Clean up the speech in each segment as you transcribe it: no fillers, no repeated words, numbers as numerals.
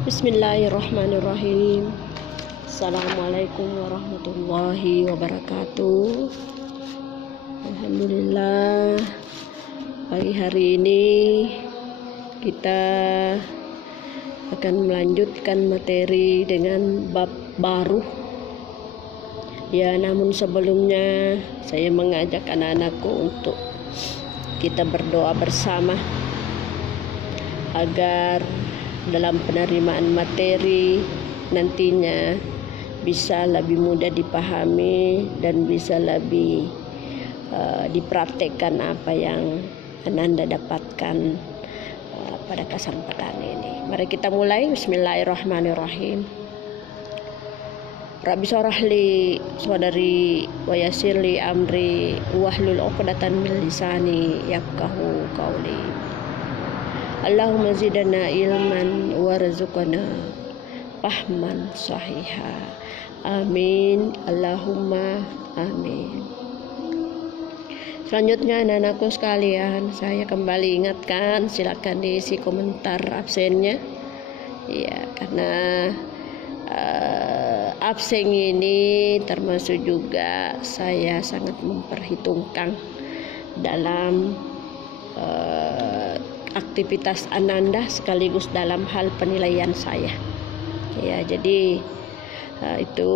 Bismillahirrahmanirrahim. Assalamualaikum warahmatullahi wabarakatuh. Alhamdulillah, pagi hari ini kita akan melanjutkan materi dengan bab baru. Ya, namun sebelumnya saya mengajak anak-anakku untuk kita berdoa bersama agar dalam penerimaan materi nantinya bisa lebih mudah dipahami dan bisa lebih dipraktekkan apa yang Anda dapatkan pada kesempatan ini. Mari kita mulai. Bismillahirrahmanirrahim. Rabbi syrah li sadri wa yassir li amri wahlul 'uqdatam min lisani yafqahu qawli. Allahumma zidna ilman warzuqna fahman sahiha. Amin. Allahumma amin. Selanjutnya anak-anakku sekalian, saya kembali ingatkan, silakan diisi komentar absennya. Ya, karena absen ini termasuk juga saya sangat memperhitungkan dalam aktivitas Ananda sekaligus dalam hal penilaian saya. Ya, jadi itu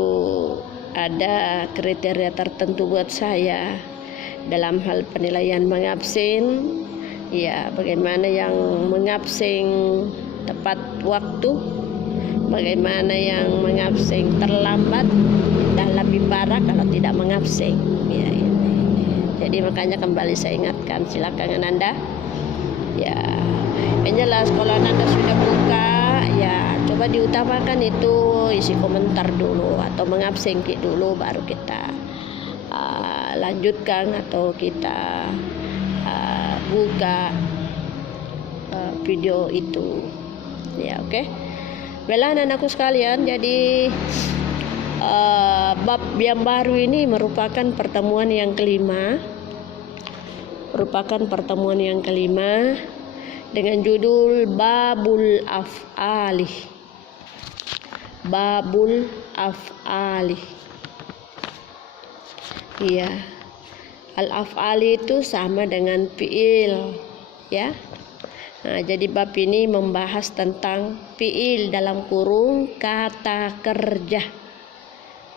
ada kriteria tertentu buat saya dalam hal penilaian mengabsen. Ya, bagaimana yang mengabsen tepat waktu, bagaimana yang mengabsen terlambat, dan lebih parah kalau tidak mengabsen. Ya, ini. Jadi makanya kembali saya ingatkan, silakan Anda. Ya, yang jelas kalau Anda sudah buka, ya coba diutamakan itu isi komentar dulu atau mengabsen dulu, baru kita lanjutkan atau kita buka video itu. Ya, oke. Baiklah anak-anakku sekalian, jadi bab yang baru ini merupakan pertemuan yang kelima. Dengan judul Babul Af'ali. Babul Af'ali. Iya. Al-af'ali itu sama dengan fi'il, ya. Nah, jadi bab ini membahas tentang fi'il dalam kurung kata kerja.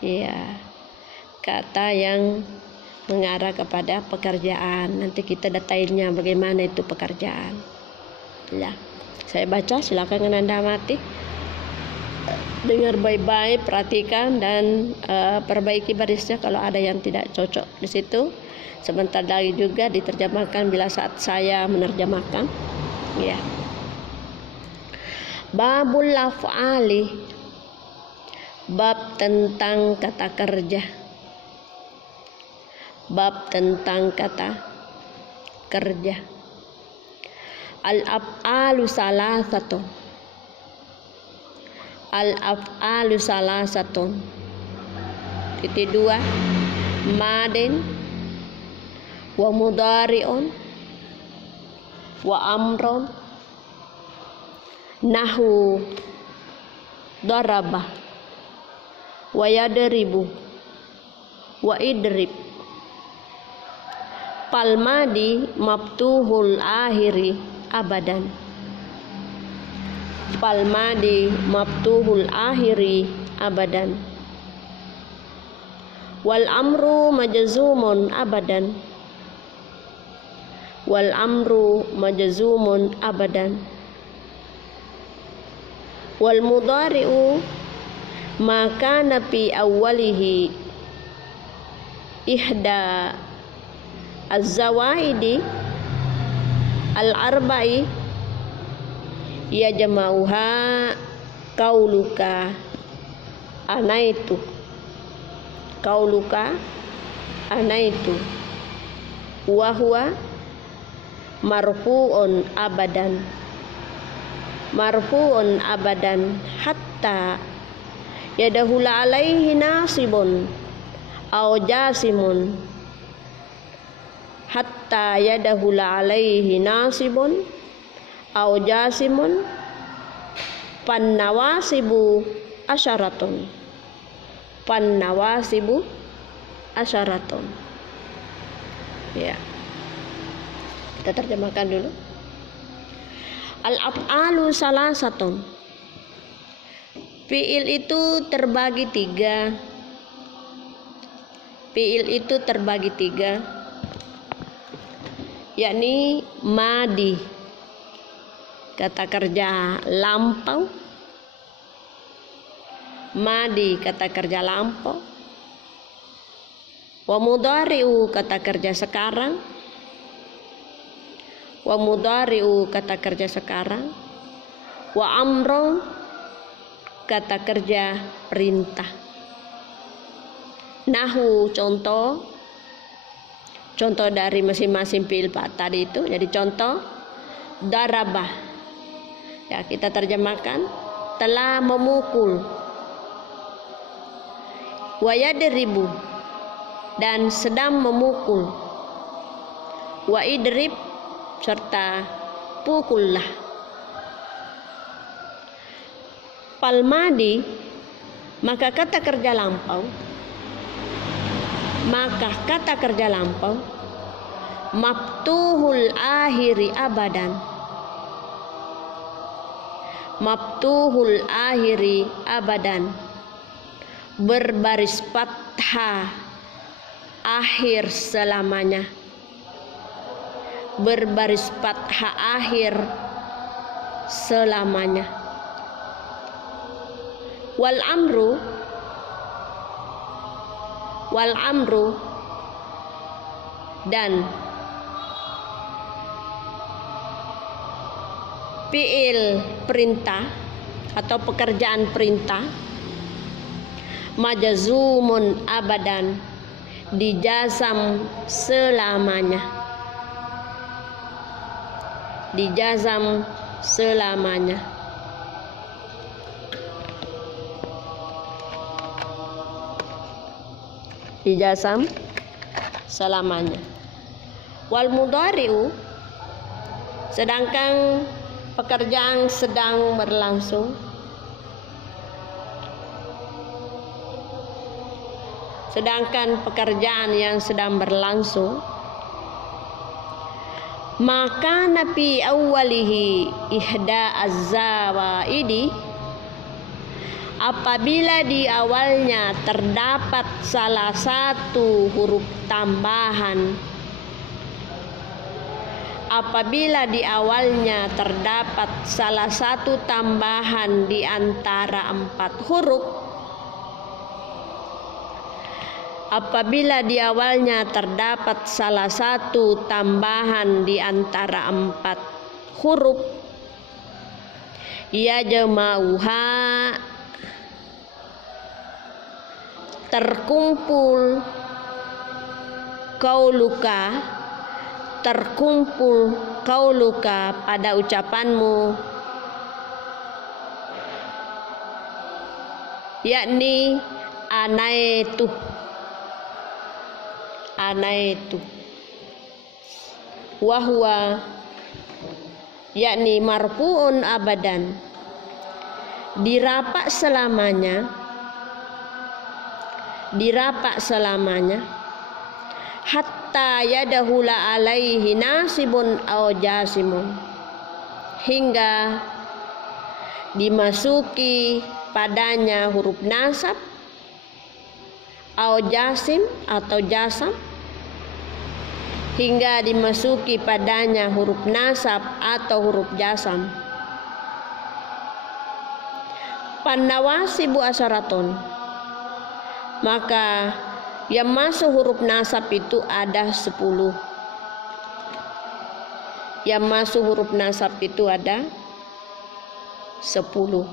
Iya. Kata yang mengarah kepada pekerjaan. Nanti kita detailnya bagaimana itu pekerjaan. Ya, saya baca, silakan Anda amati, dengar baik-baik, perhatikan dan perbaiki barisnya kalau ada yang tidak cocok di situ. Sebentar lagi juga diterjemahkan bila saat saya menerjemahkan. Ya. Babul af'ali, bab tentang kata kerja. Bab tentang kata kerja. Al-af'alu salasatun. Al-af'alu salasatun. Titik 2, madin wa mudhari'un wa amrun nahu daraba wa yadribu wa idrib. Palmadi maftuhul akhiri abadan. Palmadi maftuhul akhiri abadan. Wal amru majzumun abadan. Wal amru majzumun abadan. Wal mudhari'u ma kana fi awwalihi ihda az-zawaidi al-arba'i ya jama'uha qauluka anaitu. Qauluka anaitu wa huwa marfu'un abadan. Marfu'un abadan hatta yadahula alaihi nasibun aw jasimun. Hatta yadahula alaihi nasibun aw jasimun Pannawasibu asyaratun. Pannawasibu asyaratun. Ya. Kita terjemahkan dulu. Al-af'alu salasatun. Fi'il itu terbagi tiga. Fi'il itu terbagi tiga, yakni madi, kata kerja lampau. Madi, kata kerja lampau. Wa mudhari'u, kata kerja sekarang. Wa mudhari'u, kata kerja sekarang. Wa amrun, kata kerja perintah. Nahu, contoh dari masing-masing fi'il tadi itu. Jadi contoh darabah, ya kita terjemahkan telah memukul. Wa yadribu, dan sedang memukul. Wa idrib, serta pukullah. Palmadi, maka kata kerja lampau. Maka kata kerja lampau maftuhul akhiri abadan. Maftuhul akhiri abadan, berbaris fathah akhir selamanya. Berbaris fathah akhir selamanya. Wal amru, dan fi'il perintah atau pekerjaan perintah majazumun abadan, dijazam selamanya. Dijazam selamanya. Dijazam selamanya. Wal mudhari'u, sedangkan pekerjaan sedang berlangsung. Sedangkan pekerjaan yang sedang berlangsung, maka nabi awwalihi ihda az-zawaidi, apabila di awalnya terdapat salah satu huruf tambahan. Apabila di awalnya terdapat salah satu tambahan di antara 4 huruf. Apabila di awalnya terdapat salah satu tambahan di antara 4 huruf, ya jama'uha, terkumpul kauluka pada ucapanmu, yakni anaitu wahwa, yakni marfu'un abadan, dirapak selamanya, hatta yadahula alaihi nasibun aw jasimun, hingga dimasuki padanya huruf nasab aw jasim atau jasam, hingga dimasuki padanya huruf nasab atau huruf jasam. Pannawasibu asyaratun, maka yang masuk huruf nasab itu ada 10. Yang masuk huruf nasab itu ada 10.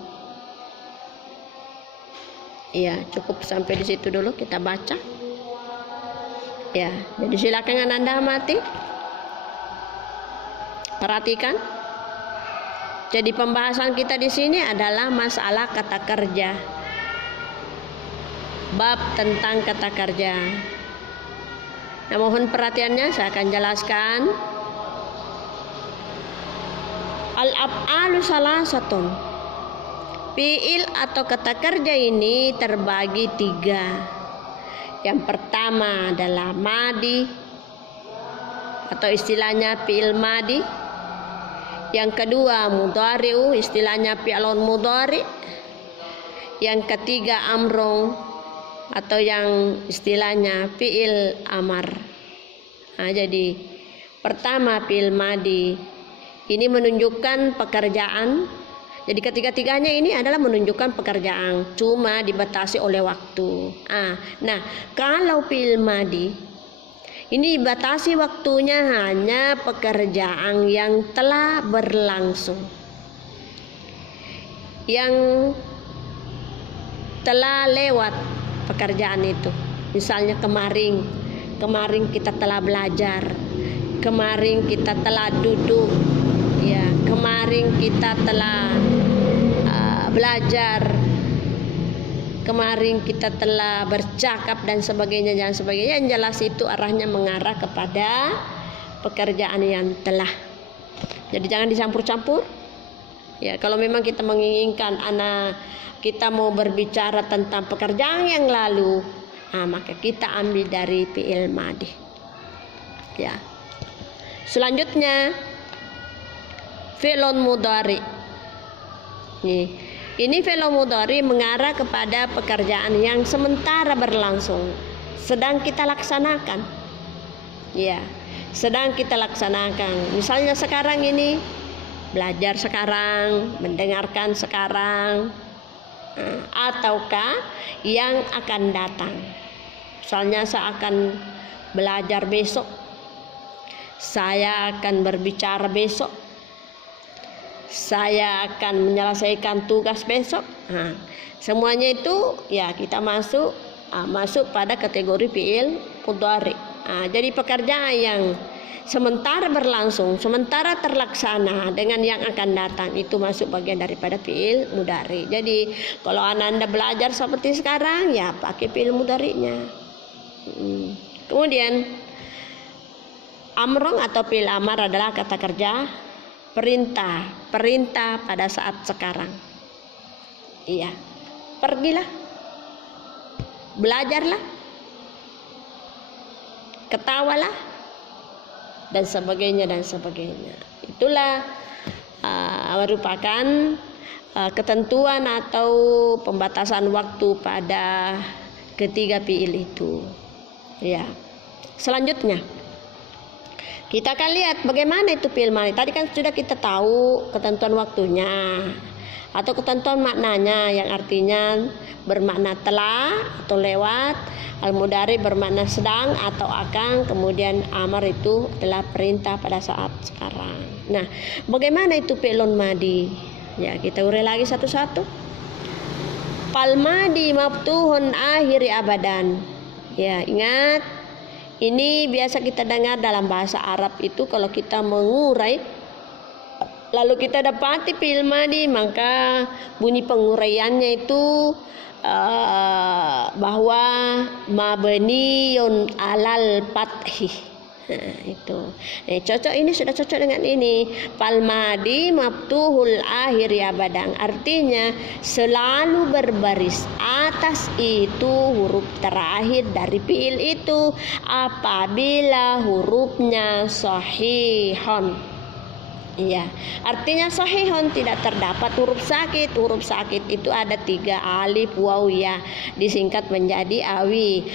Ya, cukup sampai di situ dulu kita baca. Ya, jadi silakan Anda amati. Perhatikan. Jadi pembahasan kita di sini adalah masalah kata kerja. Bab tentang kata kerja. Nah, mohon perhatiannya, saya akan jelaskan. Al-af'alu salasatun. Fiil atau kata kerja ini terbagi 3. Yang pertama adalah madi atau istilahnya fiil madi. Yang kedua mudhari'u, istilahnya fi'lun mudhari'. Yang ketiga amrun atau yang istilahnya fi'il amar. Nah, jadi pertama fi'il madi ini menunjukkan pekerjaan. Jadi ketiga-tiganya ini adalah menunjukkan pekerjaan, cuma dibatasi oleh waktu. Nah, kalau fi'il madi ini dibatasi waktunya hanya pekerjaan yang telah berlangsung, yang telah lewat pekerjaan itu. Misalnya kemarin kita telah belajar, kemarin kita telah duduk, ya, kemarin kita telah belajar, kemarin kita telah bercakap dan sebagainya. Yang jelas itu arahnya mengarah kepada pekerjaan yang telah. Jadi jangan dicampur-campur. Ya, kalau memang kita menginginkan kita mau berbicara tentang pekerjaan yang lalu, maka kita ambil dari fi'il madi. Ya. Selanjutnya fi'lun mudhari. Ini fi'lun mudhari mengarah kepada pekerjaan yang sementara berlangsung, sedang kita laksanakan. Ya, sedang kita laksanakan. Misalnya sekarang ini belajar sekarang, mendengarkan sekarang, ataukah yang akan datang. Misalnya saya akan belajar besok, saya akan berbicara besok, saya akan menyelesaikan tugas besok. Semuanya itu ya kita masuk pada kategori fi'il mudhari. Jadi pekerjaan yang sementara berlangsung, sementara terlaksana dengan yang akan datang itu masuk bagian daripada fi'il mudhari. Jadi kalau Anda belajar seperti sekarang, ya pakai fi'il mudhari'nya. Kemudian amrun atau fi'il amar adalah kata kerja perintah pada saat sekarang. Iya, pergilah, belajarlah, ketawalah, dan sebagainya. Itulah merupakan ketentuan atau pembatasan waktu pada ketiga fi'il itu. Ya. Selanjutnya kita akan lihat bagaimana itu fi'il madi. Tadi kan sudah kita tahu ketentuan waktunya atau ketentuan maknanya, yang artinya bermakna telah atau lewat, al-mudhari bermakna sedang atau akan, kemudian amar itu adalah perintah pada saat sekarang. Nah, bagaimana itu fi'lun madi? Ya, kita urai lagi satu-satu. Fal madi maftuhun akhiri abadan. Ya, ingat, ini biasa kita dengar dalam bahasa Arab itu kalau kita mengurai lalu kita dapati fi'il madi, maka bunyi penguraiannya itu bahwa mabniyun alal fathi. Itu cocok, ini sudah cocok dengan ini. Fal madi maftuhul akhiri abadan, artinya selalu berbaris atas itu huruf terakhir dari fi'il itu apabila hurufnya sahihun. Iya, artinya sahihun, tidak terdapat huruf sakit. Huruf sakit itu ada 3, alif, waw, ya, disingkat menjadi awi.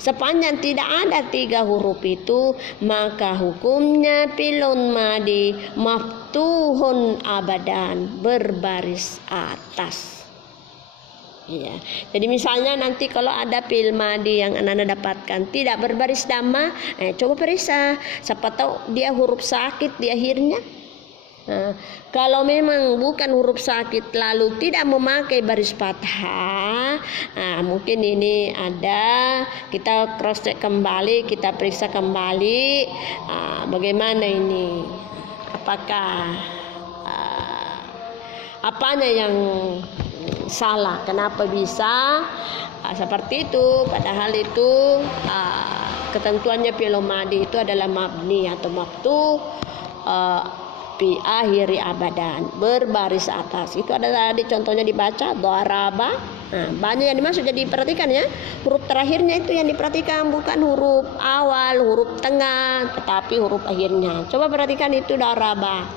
Sepanjang tidak ada 3 huruf itu, maka hukumnya fi'lun madi maftuhun abadan, berbaris atas. Iya. Jadi misalnya nanti kalau ada fi'il madi yang Anda dapatkan tidak berbaris dhamma, coba periksa, siapa tahu dia huruf sakit di akhirnya. Kalau memang bukan huruf sakit lalu tidak memakai baris fathah, mungkin ini ada, kita cross check kembali, kita periksa kembali bagaimana ini, apakah apanya yang salah, kenapa bisa seperti itu, padahal itu ketentuannya fi'il madi itu adalah mabni atau maftuh fi akhiri abadan, berbaris atas. Itu ada tadi contohnya dibaca daraba. Nah, banyak yang dimaksud, jadi perhatikan ya, huruf terakhirnya itu yang diperhatikan, bukan huruf awal, huruf tengah, tetapi huruf akhirnya. Coba perhatikan itu daraba.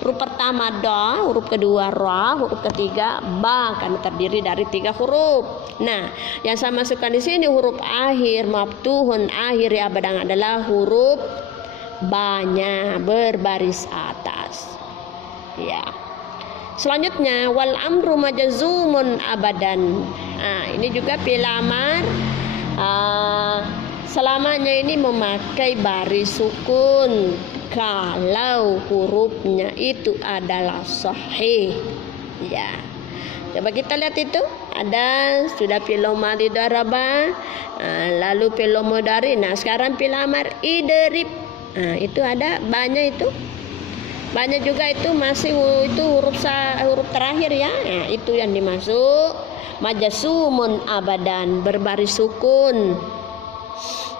Huruf pertama da, huruf kedua ra, huruf ketiga ba, karena terdiri dari 3 huruf. Nah, yang saya masukkan di sini huruf akhir maftuhun akhiri abadan adalah huruf ba-nya, berbaris atas. Ya. Selanjutnya wal amru majzumun abadan. Nah, ini juga fi'il amar selamanya ini memakai baris sukun kalau hurufnya itu adalah sahih. Ya. Coba kita lihat itu, ada sudah fi'il madhi daraba, lalu fi'il mudhari. Nah, sekarang fi'il amar idrib. Nah, itu ada banyak itu. Banyak juga itu masih itu huruf terakhir ya. Nah, itu yang dimaksud majzumun abadan, berbaris sukun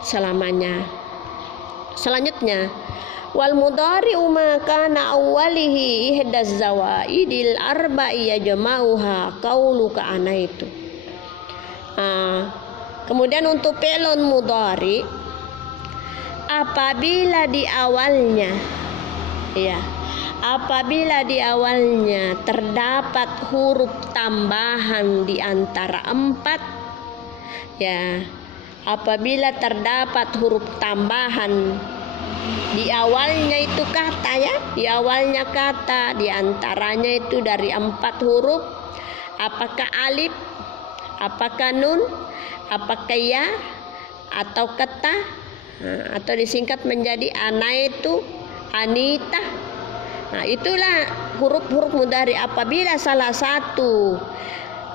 selamanya. Selanjutnya wal mudhari ma kana awwalihi ihdaz zawaidil arba'i yajma'uha qauluka ana itu. Kemudian untuk fi'lun mudhari apabila di awalnya ya, apabila di awalnya terdapat huruf tambahan di antara 4 ya, apabila terdapat huruf tambahan di awalnya itu kata ya, di awalnya kata, di antaranya itu dari 4 huruf, apakah alif, apakah nun, apakah ya, atau kata, atau disingkat menjadi ana itu anita. Nah, itulah huruf-huruf mudhari. Apabila salah satu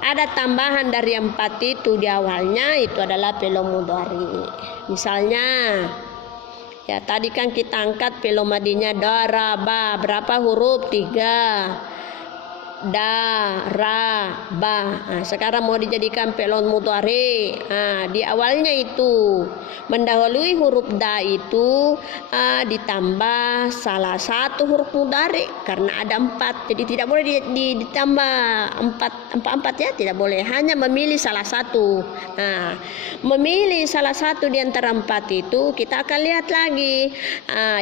ada tambahan dari 4 itu di awalnya, itu adalah fi'il mudhari. Misalnya ya, tadi kan kita angkat fi'il madhinya daraba, berapa huruf? 3. Da, ra, ba. Nah, sekarang mau dijadikan fi'il mudhari. Nah, di awalnya itu mendahului huruf da itu ditambah salah satu huruf mudhari karena ada 4. Jadi tidak boleh ditambah 4 ya, tidak boleh, hanya memilih salah satu. Nah, memilih salah satu di antara 4 itu kita akan lihat lagi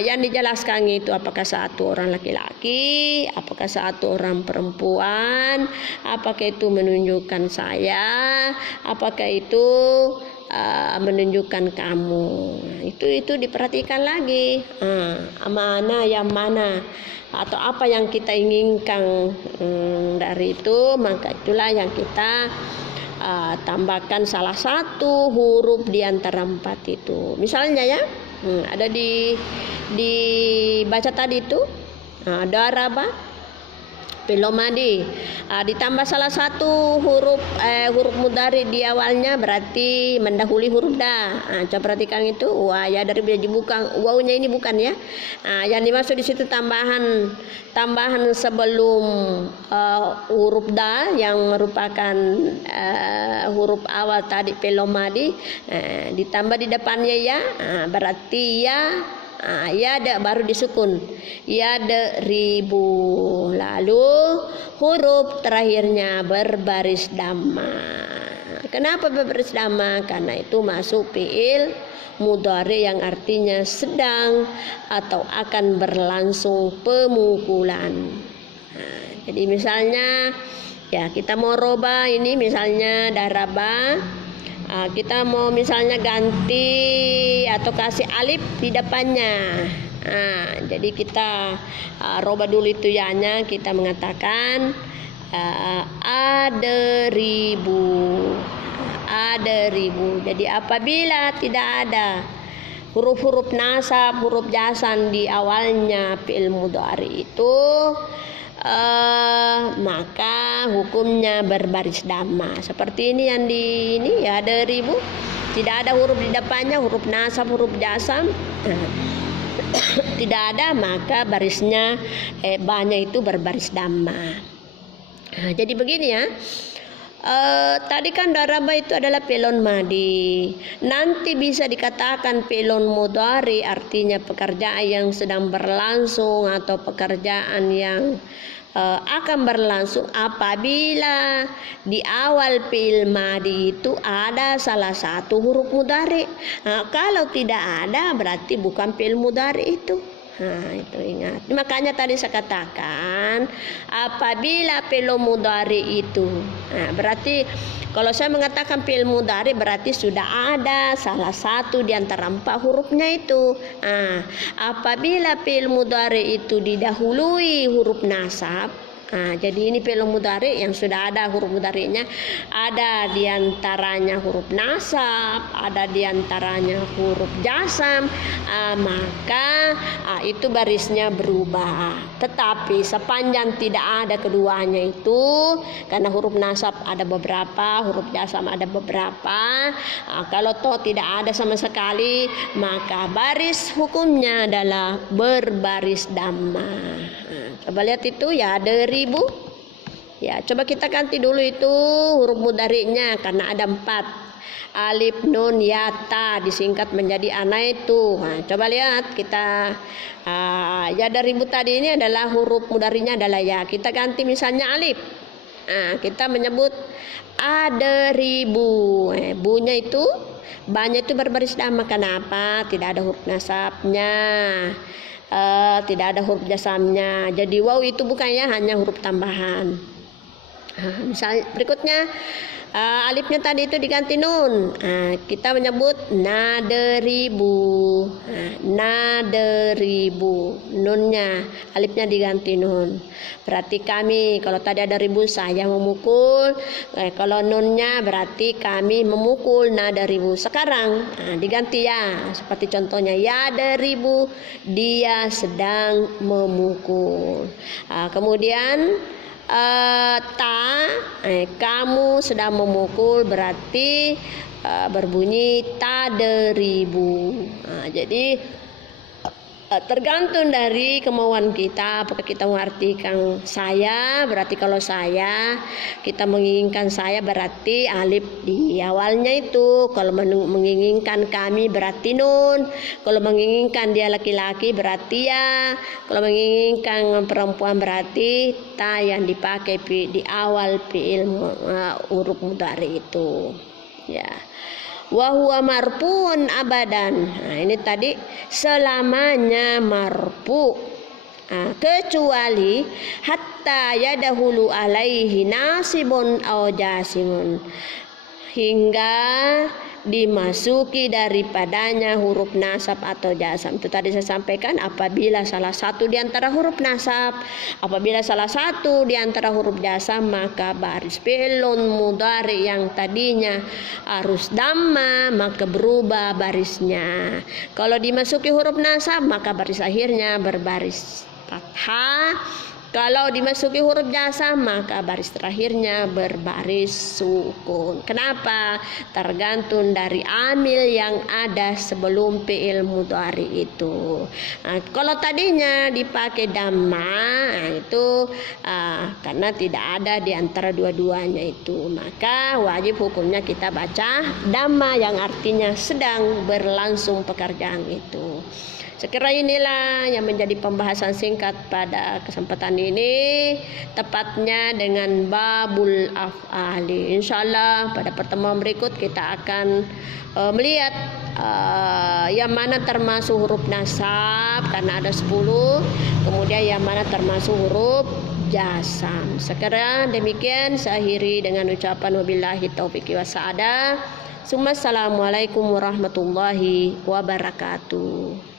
yang dijelaskan itu apakah satu orang laki-laki, apakah satu orang perempuan, apakah itu menunjukkan saya, apakah itu menunjukkan kamu. Itu diperhatikan lagi, mana yang mana atau apa yang kita inginkan dari itu, maka itulah yang kita tambahkan salah satu huruf di antara 4 itu. Misalnya ya, ada dibaca tadi itu daraba fi'il madhi, ditambah salah satu huruf mudhari di awalnya, berarti mendahului huruf da. Coba perhatikan itu, wah ya, dari bukan wawunya ini bukan ya. Yang dimaksud di situ tambahan sebelum huruf da yang merupakan huruf awal tadi fi'il madhi, ditambah di depannya ya, berarti ya. Ya ada baru disukun, ya ada ribu, lalu huruf terakhirnya berbaris dhamma. Kenapa berbaris dhamma? Karena itu masuk fi'il mudhari yang artinya sedang atau akan berlangsung pemukulan. Jadi misalnya ya, kita mau roba ini, misalnya daraba, kita mau misalnya ganti atau kasih alif di depannya. Jadi kita roba dulu itu ya-nya, kita mengatakan ada ribu. Jadi apabila tidak ada huruf-huruf nasab, huruf jazm di awalnya fi'il mudhari itu, maka hukumnya berbaris dhamma. Seperti ini yang di ini ya, ada ribu, tidak ada huruf di depannya, huruf nasab, huruf jazm tidak ada, maka barisnya banyak itu berbaris dhamma. Jadi begini ya, Tadi kan daraba itu adalah fi'lun madi. Nanti bisa dikatakan fi'lun mudhari, artinya pekerjaan yang sedang berlangsung atau pekerjaan yang akan berlangsung apabila di awal fi'il madi itu ada salah satu huruf mudhari. Kalau tidak ada berarti bukan fi'il mudhari itu. Itu ingat. Makanya tadi saya katakan apabila fi'il mudhari itu, berarti kalau saya mengatakan fi'il mudhari berarti sudah ada salah satu di antara 4 hurufnya itu. Apabila fi'il mudhari itu didahului huruf nasab, jadi ini fi'il mudhari yang sudah ada huruf mudhari'nya, ada di antaranya huruf nasab, ada di antaranya huruf jazam, maka itu barisnya berubah. Tetapi sepanjang tidak ada keduanya itu, karena huruf nasab ada beberapa, huruf jazam ada beberapa, kalau toh tidak ada sama sekali, maka baris hukumnya adalah berbaris dhamma. Coba lihat itu ya, ada ribu. Ya, coba kita ganti dulu itu huruf mudhari'nya karena ada 4. Alif, nun, ya, ta disingkat menjadi ana itu. Coba lihat kita ya ada ribu tadi ini adalah huruf mudhari'nya adalah ya. Kita ganti misalnya alif. Kita menyebut ada ribu. Bunya itu banyak itu berbaris dhamma. Kenapa? Tidak ada huruf nasabnya. Tidak ada huruf jasamnya. Jadi waw itu bukannya hanya huruf tambahan. Misalnya berikutnya alifnya tadi itu diganti nun. Kita menyebut naderibu. Naderibu. Nunnya alifnya diganti nun. Berarti kami, kalau tadi ada ribu saya memukul, kalau nunnya berarti kami memukul naderibu. Sekarang diganti ya, seperti contohnya ya deribu, dia sedang memukul. Kemudian kamu sedang memukul berarti berbunyi taderibu. Jadi tergantung dari kemauan kita. Apakah kita mengartikan saya, berarti kalau saya, kita menginginkan saya berarti alif di awalnya itu. Kalau menginginkan kami berarti nun. Kalau menginginkan dia laki-laki berarti ya. Kalau menginginkan perempuan berarti ta yang dipakai di awal fi'il huruf mudhari itu. Ya. Wa huwa marfu'un abadan. Ini tadi selamanya marfu. Kecuali hatta yadahulu alaihi nasibun aw jasimun, hingga dimasuki daripadanya huruf nasab atau jazam. Itu tadi saya sampaikan apabila salah satu di antara huruf nasab, apabila salah satu di antara huruf jazam, maka baris fi'lun mudhari yang tadinya harus dhamma maka berubah barisnya. Kalau dimasuki huruf nasab maka baris akhirnya berbaris fathah. Kalau dimasuki huruf jazam maka baris terakhirnya berbaris sukun. Kenapa? Tergantung dari amil yang ada sebelum fi'il mudhari itu. Kalau tadinya dipakai dhamma, itu karena tidak ada di antara dua-duanya itu, maka wajib hukumnya kita baca dhamma yang artinya sedang berlangsung pekerjaan itu. Sekira inilah yang menjadi pembahasan singkat pada kesempatan ini, tepatnya dengan babul af'ali. Insyaallah pada pertemuan berikut kita akan melihat yang mana termasuk huruf nasab karena ada 10, kemudian yang mana termasuk huruf jazam. Sekira demikian saya akhiri dengan ucapan wabillahi taufiq wassadah. Assalamualaikum warahmatullahi wabarakatuh.